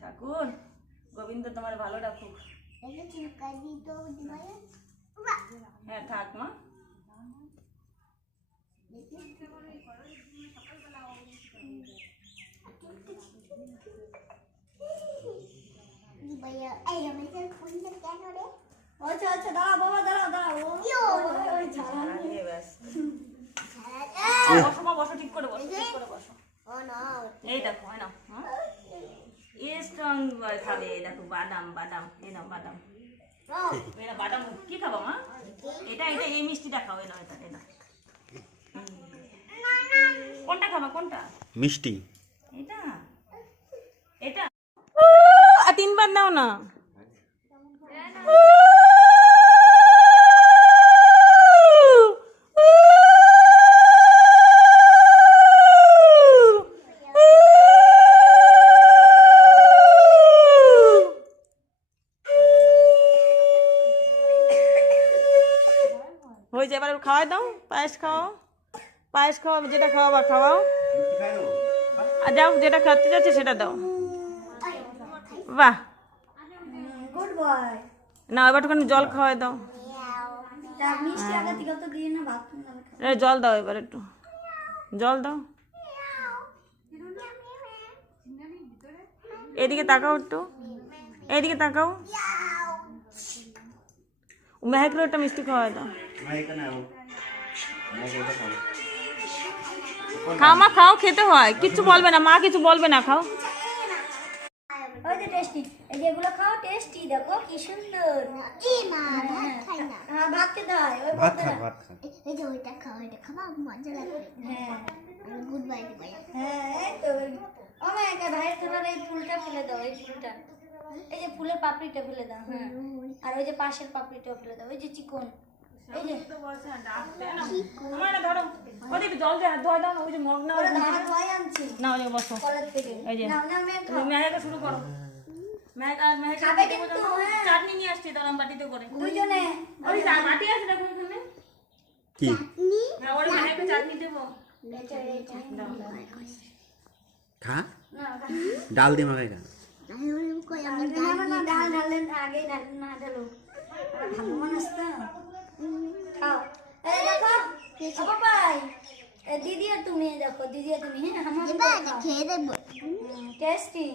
ঠাকুর গোবিন্দ তোমার ভালো রাখুক। হ্যাঁ থাক মা। আচ্ছা আচ্ছা দাঁড়াও বাবা দাঁড়াও দাঁড়াও বসো ঠিক করে বসো ঠিক করে বসো। এই দেখো এই নাও স্ট্রং খাবে। দেখো বাদাম বাদাম এই নাও বাদাম। এরা বাদাম কি খাবো মা? এটা এটা এই মিষ্টিটা খাও। এই নাও এটা এটা কোনটা খাবা কোনটা? মিষ্টি এটা এটা আর তিনবার দাও না। হয়েছে এবার খাওয়াই দাও। পায়েস খাওয়াও পায়েস খাওয়াও যেটা খাওয়াবা খাওয়াও। আর যাও যেটা খাতে যাচ্ছে সেটা দাও। বাহ গুড বয়। না এবার একটুখানি জল খাওয়াই দাও। মিষ্টি আগে থেকে তো দিয়ে না ভাত জল দাও এবার একটু জল দাও। এদিকে তাকাও একটু এইদিকে তাকাও। মেহেকগুলো একটা মিষ্টি খাওয়াই দাও। খাও মা খাও খেতে হয় কিচ্ছু বলবে না মা কিছু বলবে না খাও। ওই যে টেস্টি এই যে এগুলো খাও টেস্টি দেখো কি সুন্দর। এই মা ভাত খাই না। হ্যাঁ ভাত খেতে হয় ওই ভাত খা ভাত খা। এই যে ওইটা খাও এটা খাবা মজা লাগবে। হ্যাঁ গুড বাই দিবা। হ্যাঁ এই তো ও মা একটা ভাইয়ের থালার এই ফুলটা ফেলে দাও। এই ফুলটা এই যে ফুলের পাপড়িটা ফেলে দাও। হ্যাঁ আর ওই যে পাশের পাপড়িটা ফেলে দাও। ওই যে চিকন এই যে ধরো ওদের জল দিয়ে হাত ধোয়া দাও না। ওই যে মগ না ওরা ধার হয় আনছি না ওই বসো কলেজ থেকে। এই যে নাও নাও মেয়ে খাও। মেহেকা শুরু করো। মেহেকা মেহেকা খাবে কিন্তু হ্যাঁ চাটনি নিয়ে আসছি দাঁড়াম বাটিতে করে। দুইজনে ওই বাটি আছে দেখো এখানে কি না ওর মেহেকা চাটনি দেবো। খা ডাল দিয়ে মাখাই খা। না ডাল ঢালেন আগে ডাল না ঢালো ভালো মানুষ তো খাও। এই দেখো বাবাই দিদি আর তুমি দেখো দিদি আর তুমি হ্যাঁ আমার খেয়ে দেবো টেস্টি।